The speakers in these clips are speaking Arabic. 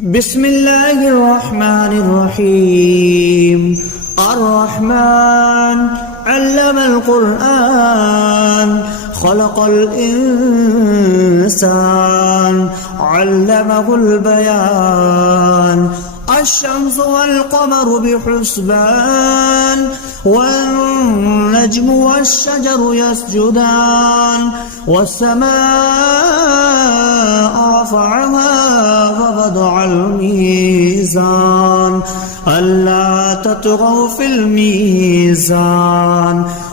بسم الله الرحمن الرحيم. الرحمن علم القرآن خلق الإنسان علمه البيان. الشمس والقمر بحسبان والنجم والشجر يسجدان والسماء رفعها ووضع الميزان ألا تطغوا في الميزان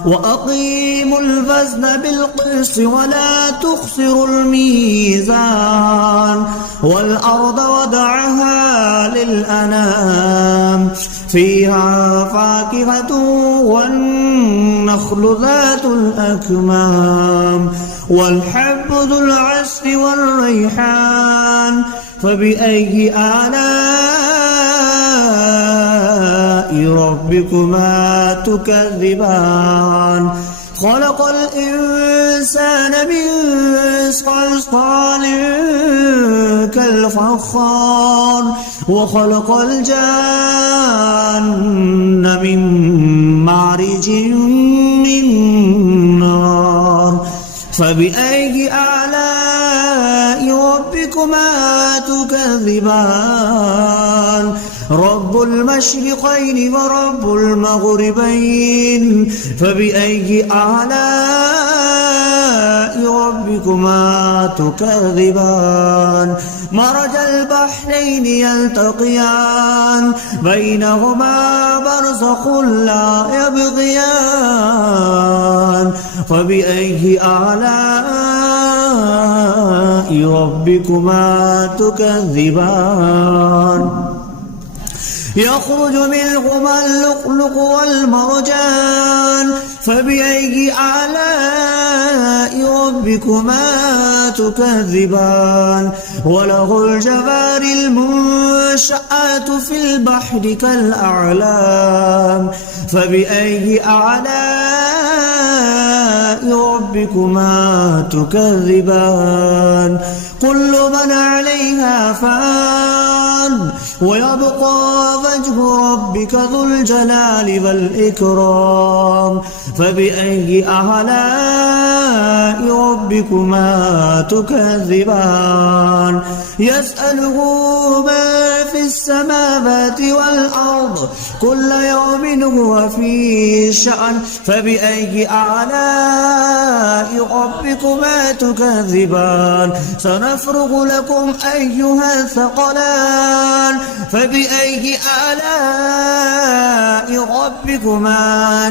وأقيموا الوزن بالقسط ولا تخسروا الميزان والأرض وضعها للأنام فيها فاكهة والنخل ذات الأكمام والحب ذو العصف والريحان. فبأي آلاء ربكما تكذبان؟ خلق الإنسان من صلصال كالفخار وخلق الجان من مارج من نار. فبأي آلاء ربكما تكذبان؟ رب المشرقين ورب المغربين. فبأي آلاء ربكما تكذبان؟ مرج البحرين يلتقيان بينهما برزخ لا يبغيان. فبأي آلاء ربكما تكذبان؟ يخرج منهما اللؤلؤ والمرجان. فبأي آلاء ربكما تكذبان؟ وله الجوار المنشآت في البحر كالأعلام. فبأي آلاء ربكما تكذبان؟ كل من عليها فان ويبقى وجه ربك ذو الجلال والإكرام. فبأي آلاء ربكما تكذبان؟ يسأله ما في السماوات والأرض كل يوم هو في شأن. فبأي آلاء ربكما تكذبان؟ سنفرغ لكم أيها الثقلان. فبأي آلاء ربكما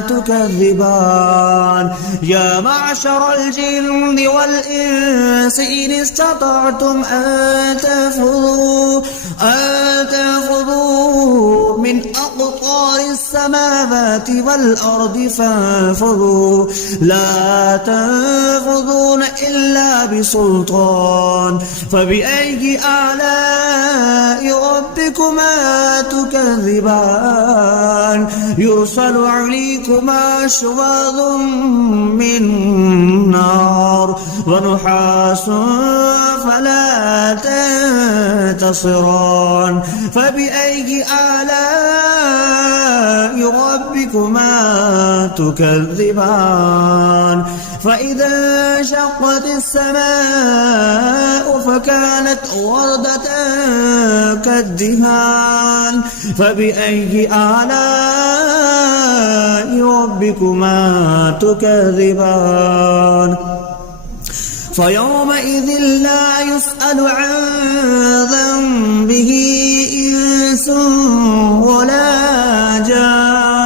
تكذبان؟ يا معشر الجن والإنس إن استطعتم أن تنفذوا من أقطار السماوات والأرض فانفذوا لا تنفذون إلا بسلطان. فبأي آلاء ربكما تكذبان؟ يرسل عليكما شواظ من نار ونحاس فلا تنتصران. فبأي آلاء ربكما تكذبان؟ فإذا انشقت السماء فكانت وردة كالدهان. فبأي آلاء ربكما تكذبان؟ فيومئذ لا يسأل عن ذنبه إنس ولا جان.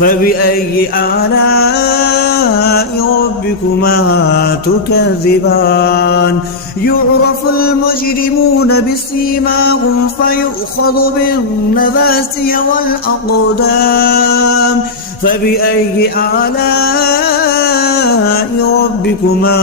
فبأي آلاء ربكما تكذبان؟ يعرف المجرمون بسيماهم فيؤخذ بالنواسي والأقدام. فبأي آلاء ربكما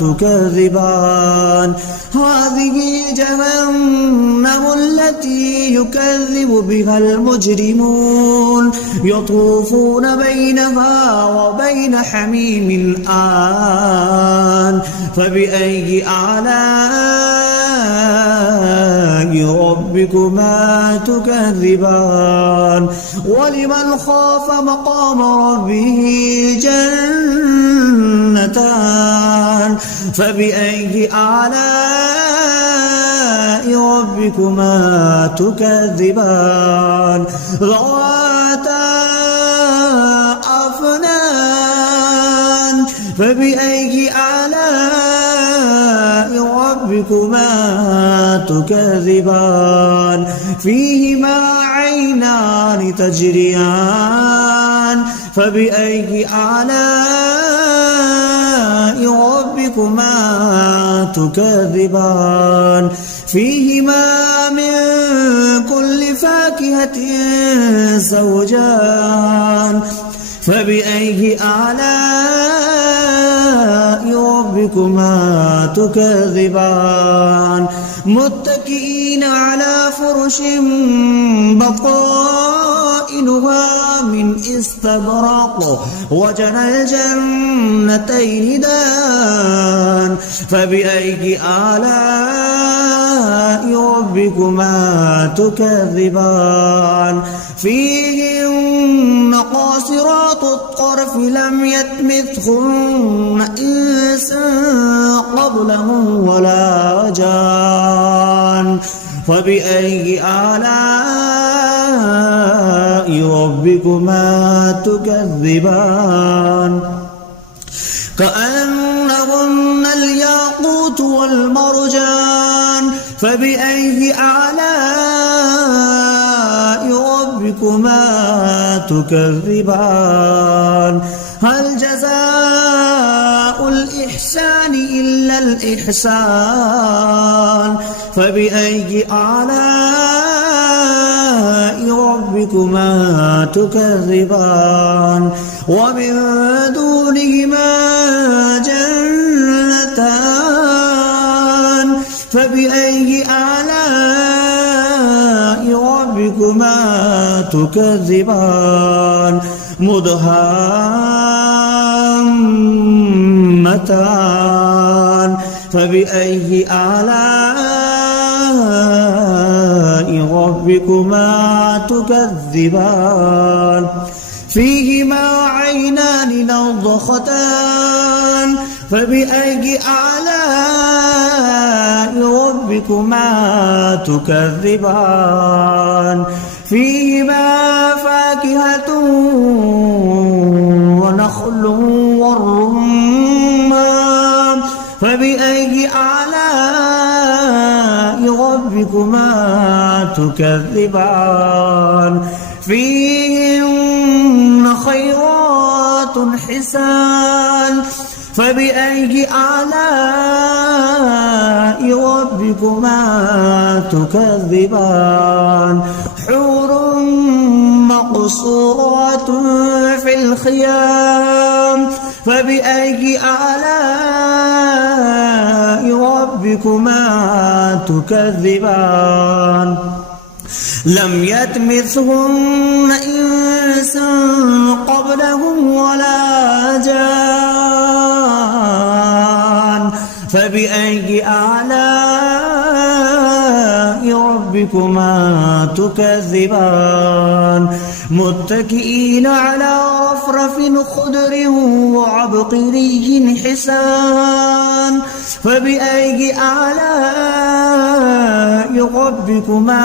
تكذبان؟ هذه جهنم التي يكذب بها المجرمون يطوفون بينها وبين حميم آن. فبأي آلاء ربكما تكذبان ولمن خاف مقام ربه جنتان فبأي آلاء ربكما تكذبان ذواتا أفنان فبأي آلاء ربكما تكذبان فيهما عينان تجريان فبأي آلاء ربكما تكذبان فيهما من كل فاكهة زوجان فبأي آلاء ربكما تكذبان متكئين على فرش بطائنها من استبرق وجنى الجنتين دان فبأي آلاء ربكما تكذبان فيهن قاصرات الطرف لم يطمثهن إنس قبلهم ولا جان فبأي آلاء ربكما تكذبان كأنهن الياقوت والمرجان فبأي آلاء ربكما تكذبان هل جزاء الإحسان إلا الإحسان فبأي آلاء ربكما تكذبان ومن دونهما جنتان فبأي آلاء ربكما تكذبان مدهامتان فبأي آلاء ربكما تكذبان فيهما عينان نضختان فبأي آلاء ربكما تكذبان فيهما فاكهة ونخل والرمان فبأي آلاء ربكما تكذبان فيهن خيرات حسان فبأي آلاء ربكما تكذبان حور مقصورات في الخيام فبأي آلاء ربكما تكذبان لم يطمثهن إنس قبلهم ولا جان فبأي آلاء ربكما تكذبان متكئين على رفرف خضر وعبقري حسان فبأي آلاء ربكما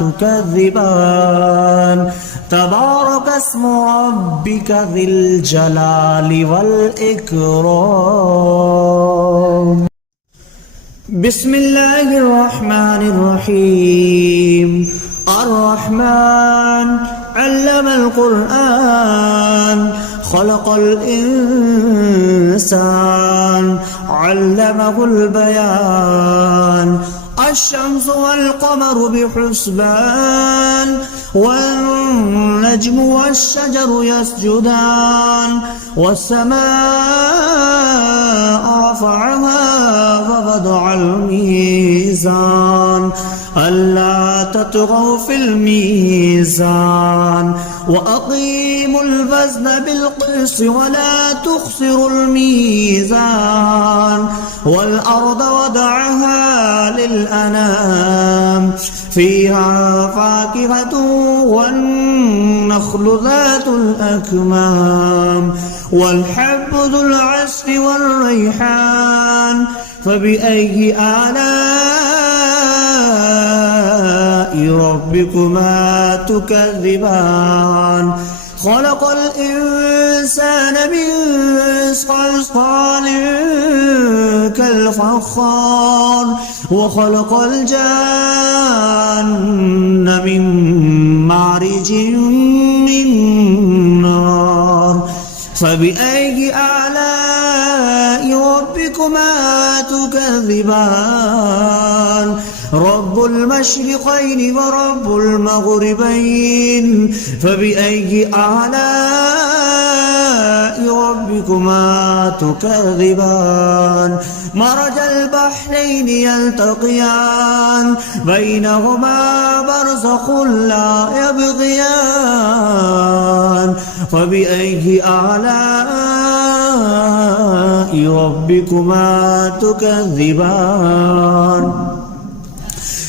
تكذبان تبارك اسم ربك ذي الجلال والإكرام بسم الله الرحمن الرحيم الرحمن علم القرآن خلق الإنسان علمه البيان الشمس والقمر بحسبان والنجم والشجر يسجدان والسماء رفعها ووضع الميزان ألا تطغوا في الميزان وأقيموا الوزن بالقسط ولا تخسروا الميزان والأرض وضعها للأنام فيها فاكهة والنخل ذات الأكمام والحب ذو العصف والريحان فبأي آلاء ربكما تكذبان خلق الإنسان من صلصال كالفخار وخلق الجان من مارج من نار فبأي آلاء ربكما تكذبان رب المشرقين ورب المغربين فبأي آلاء ربكما تكذبان مرج البحرين يلتقيان بينهما برزخ لا يبغيان فبأي آلاء ربكما تكذبان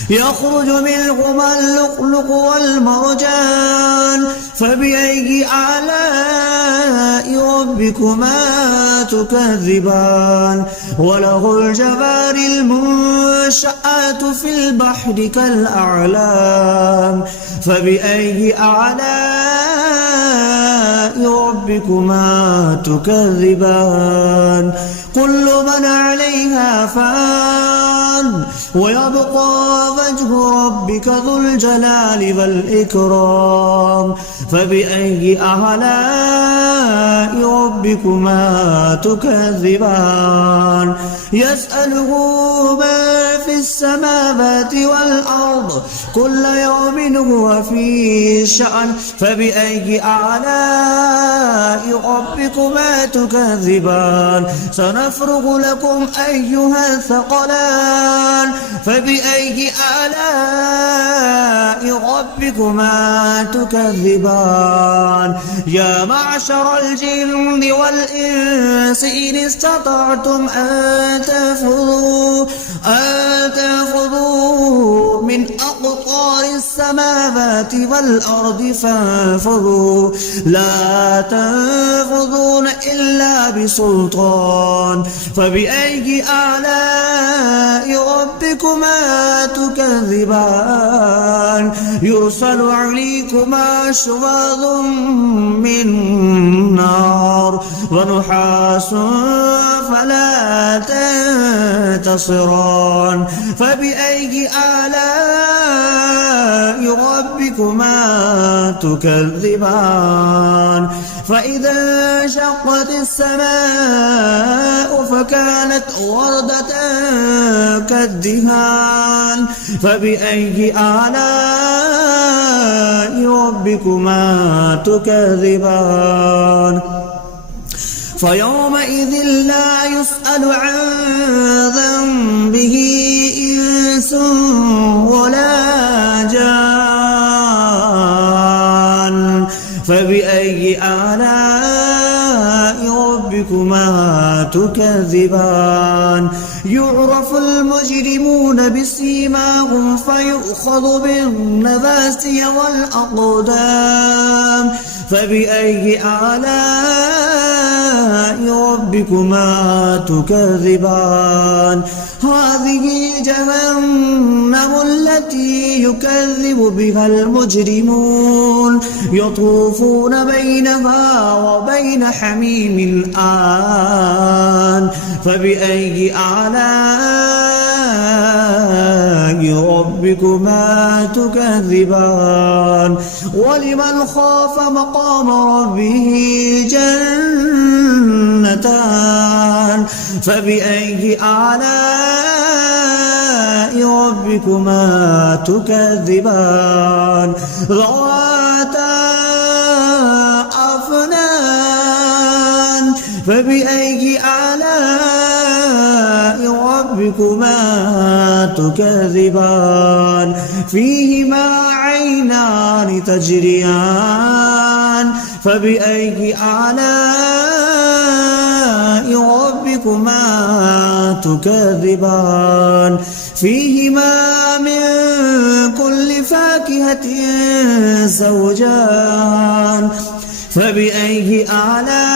يخرج منهما اللؤلؤ والمرجان فبأي آلاء ربكما تكذبان وله الجوار المنشآت في البحر كالأعلام فبأي آلاء ربكما تكذبان كل من عليها فان ويبقى وجه ربك ذو الجلال والإكرام فبأي آلاء ربكما تكذبان يسأله ما في السماوات والأرض كل يوم هو في شأن فبأي آلاء ربكما تكذبان سنفرغ لكم أيها الثقلان فبأي آلاء ربكما تكذبان يا معشر الجن والإنس إن استطعتم أن تنفذوا من أقطار السماوات والأرض فانفذوا لا تنفذون إلا بسلطان فبأي آلاء ربكما تكذبان يرسل عليكما شواظ من نار ونحاس فلا تنتصران فبأي آلاء ربكما تكذبان فإذا انشقت السماء فكانت وردة كالدهان فبأي آلاء ربكما تكذبان فيومئذ لا يسأل عن ذنبه إنس ولا جان فبأي آلاء ربكما تكذبان يعرف المجرمون بسيماهم فيؤخذ بالنواسي والأقدام فبأي آلاء ربكما تكذبان هذه جهنم التي يكذب بها المجرمون يطوفون بينها وبين حميم آن فبأي آلاء ربكما تكذبان ولمن خاف مقام ربه جنتان فبأي آلاء ربكما تكذبان ذواتا أفنان فبأي آلاء ربكما تكذبان فيهما عينان تجريان فبأي آلاء ربكما ربكما تكذبان فيهما من كل فاكهة زوجان فبأي آلاء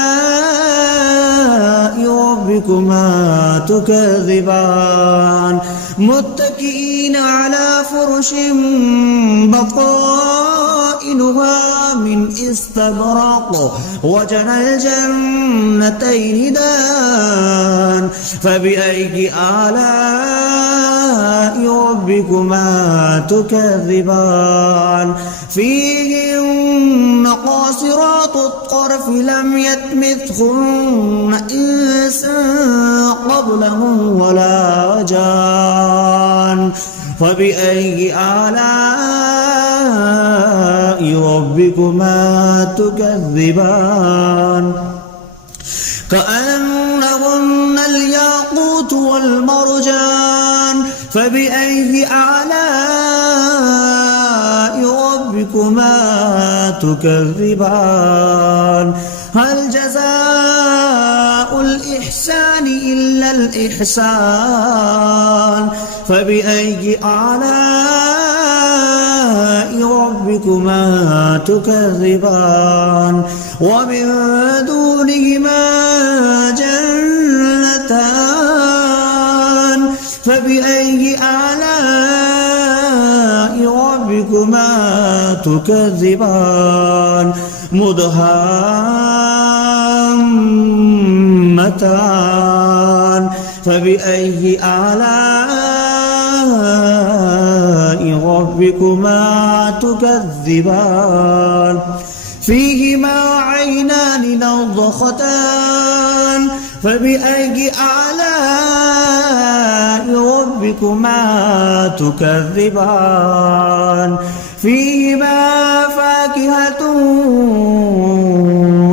ربكما تكذبان متكئين على فرش بطائنها من استبرق وجنى الجنتين دان فبأي آلاء ربكما تكذبان فيهن قاصرات الطرف لم يطمثهن إنس قبلهم ولا جان فبأي آلاء ربكما تكذبان كأنهن الياقوت والمرجان فبأي آلاء ربكما تكذبان هل جزاء الإحسان إلا الإحسان فبأي آلاء ربكما تكذبان ومن دونهما جنتان فبأي آلاء ربكما تكذبان مدهامتان فبأي آلاء ربكما تكذبان فيهما عينان نضختان فبأي آلاء ربكما تكذبان فيهما فاكهة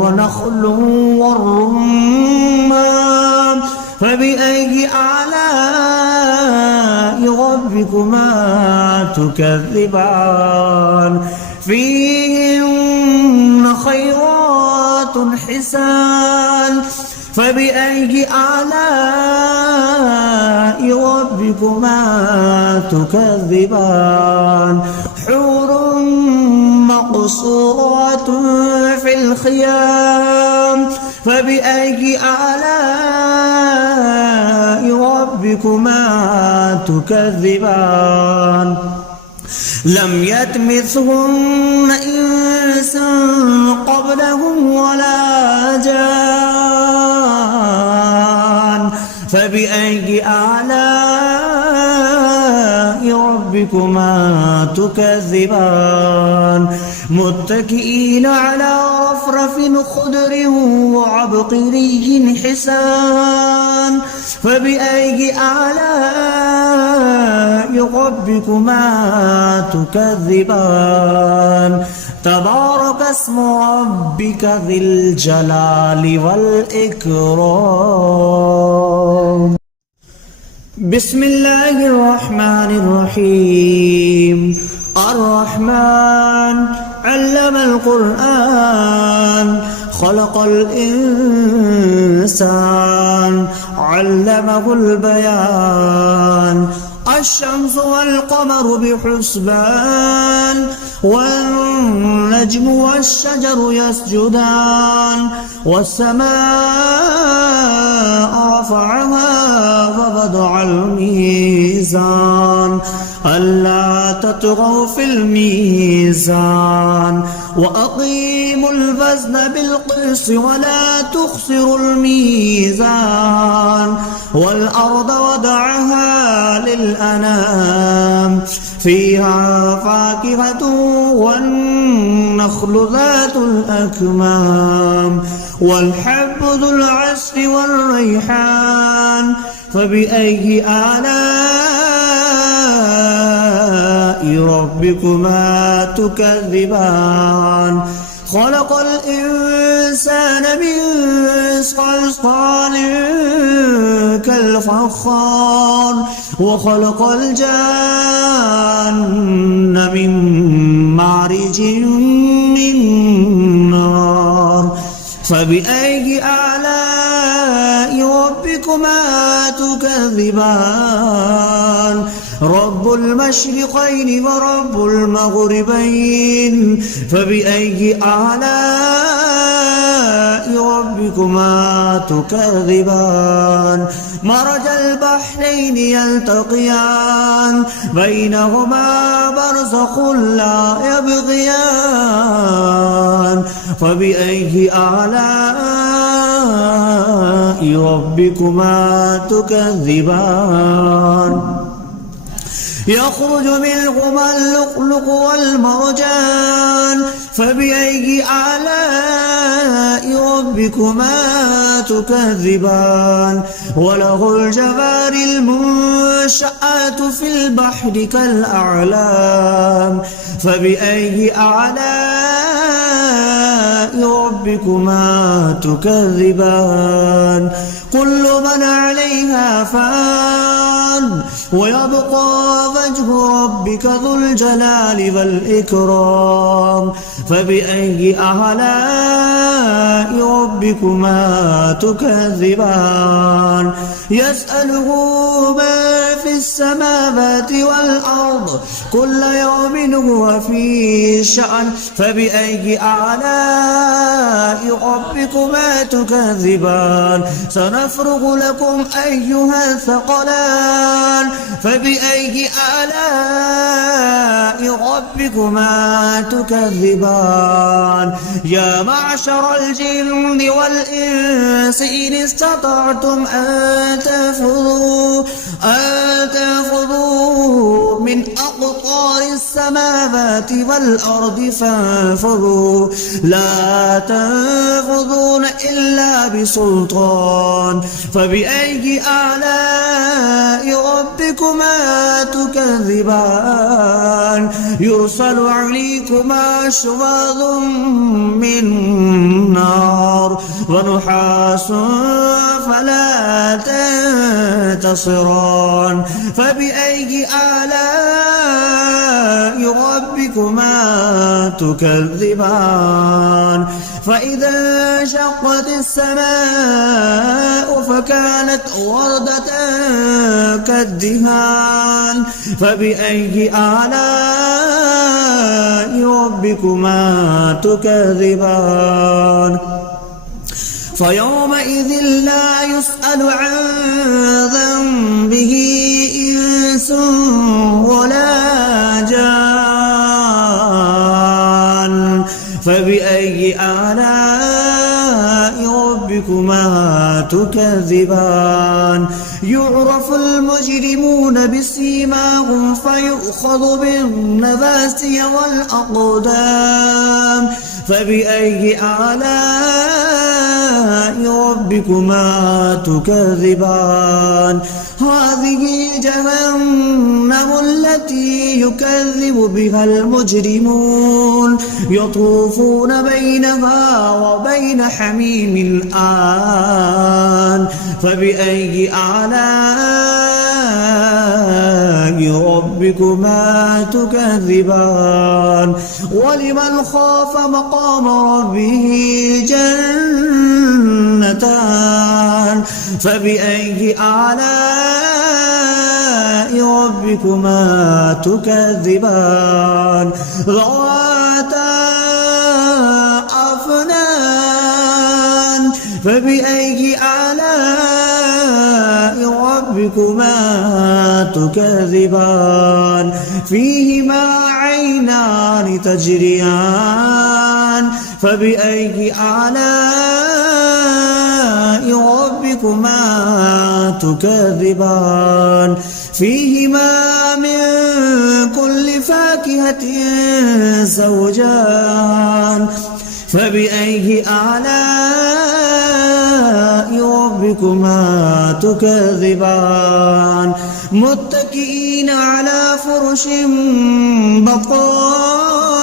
ونخل والرمان فبأي آلاء ربكما تكذبان فيهن خيرات حسان فبأي آلاء ربكما تكذبان حور مقصورات في الخيام فبأي آلاء ربكما تكذبان لم يطمثهن إنس قبلهم ولا جان فبأي آلاء ربكما تكذبان متكئين على رفرف خضر وعبقري حسان فبأي آلاء ربكما تكذبان تبارك اسم ربك ذي الجلال والإكرام بسم الله الرحمن الرحيم الرحمن علم القرآن خلق الإنسان علمه البيان الشمس والقمر بحسبان والنجم والشجر يسجدان والسماء رفعها ووضع الميزان ألا تطغوا في الميزان وأقيموا الوزن بالقسط ولا تخسروا الميزان والأرض وضعها للأنام فيها فاكهة والنخل ذات الأكمام والحب ذو العصف والريحان فبأي آلاء ربكما تكذبان خلق الإنسان من صلصال كالفخار وخلق الجان من مارج من نار فبأي آلاء ربكما ربكما تكذبان رب المشرقين ورب المغربين فبأي آلاء ربكما تكذبان مرج البحرين يلتقيان بينهما برزخ لا يبغيان فبأي آلاء ربكما تكذبان يخرج منهما اللؤلؤ والمرجان فبأي آلاء ربكما تكذبان وله الجوار المنشآت في البحر كالأعلام فبأي آلاء ربكما تكذبان كل من عليها فان ويبقى وجه ربك ذو الجلال والإكرام فبأي آلاء ربكما تكذبان يسأله ما في السماوات والأرض كل يوم هو في شأن فبأي آلاء ربكما تكذبان سنفرغ لكم أيها الثقلان فبأي آلاء ربكما تكذبان يا معشر الجن والإنس إن استطعتم أن تنفذوا من أقطار السماوات والأرض فانفذوا لا تنفذون إلا بسلطان فبأي آلاء ربكما تكذبان يرسل عليكما شواظ من نار ونحاس فلا تنتصران فبأي آلاء ربكما تكذبان فإذا انشقت السماء فكانت وردة كالدهان فبأي آلاء ربكما تكذبان فيومئذ لا يسأل عن ذنبه إنس ولا جان فبأي آلاء ربكما تكذبان يعرف المجرمون بسيماهم فيؤخذ بالنواسي والأقدام فبأي آلاء ربكما تكذبان هذه جهنم التي يكذب بها المجرمون يطوفون بينها وبين حميم آن فبأي آلاء ربكما تكذبان ولمن خاف مقام ربه جنتان فبأي آلاء ربكما تكذبان ذواتا أفنان فبأي آلاء ربكما تكذبان فيهما عينان تجريان فبأي آلاء ربكما تكذبان فيهما من كل فاكهة زوجان فبأي آلاء ربكما تكذبان متكئين على فرش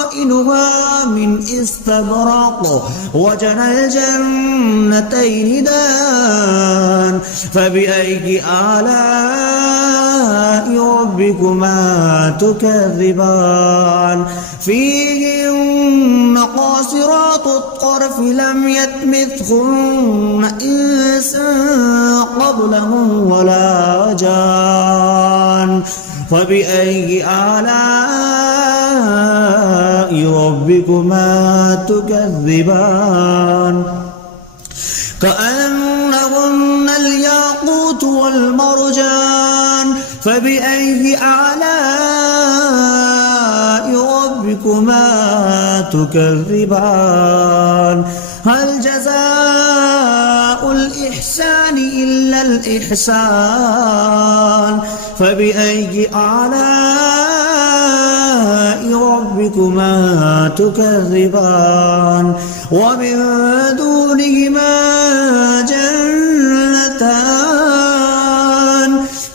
بطائنها من استبرق وجنى الجنتين دان فبأي آلاء ربكما تكذبان فيهن قاصرات الطرف لم يطمثهن إنس قبلهم ولا جان فبأي آلاء ربكما تكذبان كأنهن الياقوت والمرجان فبأي آلاء ربكما تكذبان هل جزاء الإحسان إلا الإحسان فبأي آلاء ربكما تكذبان ومن دونهما جنتان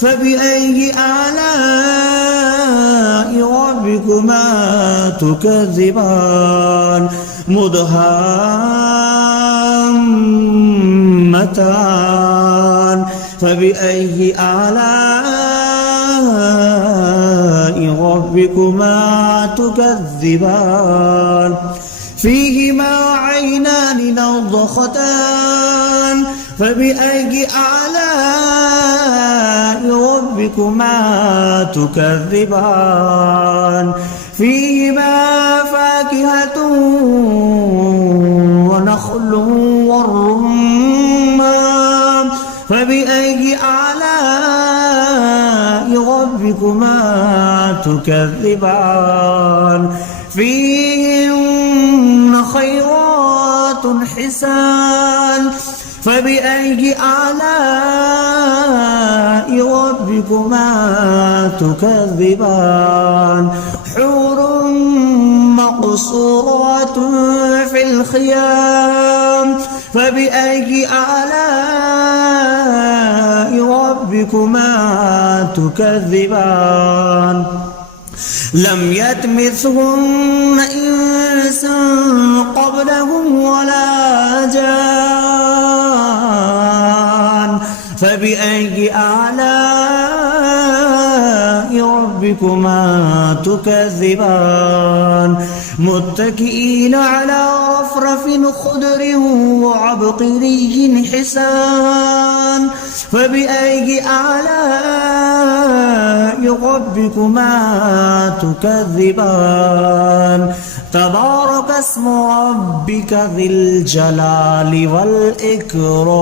فبأي آلاء ربكما تكذبان مدهامتان فبأي آلاء ربكما تكذبان فيهما عينان نضختان فبأي آلاء ربكما تكذبان فيهما فاكهة ونخل والرمان فبأي آلاء ربكما تكذبان فيهن خيرات حسان فبأي آلاء ربكما تكذبان حور مقصورات في الخيام فبأي آلاء ربكما تكذبان لم يطمثهن إنس قبلهم ولا جان فبأي آلاء ربكما تكذبان متكئين على رفرف خضر وعبقري حسان فبأي آلاء ربكما تكذبان تبارك اسم ربك ذي الجلال والإكرام.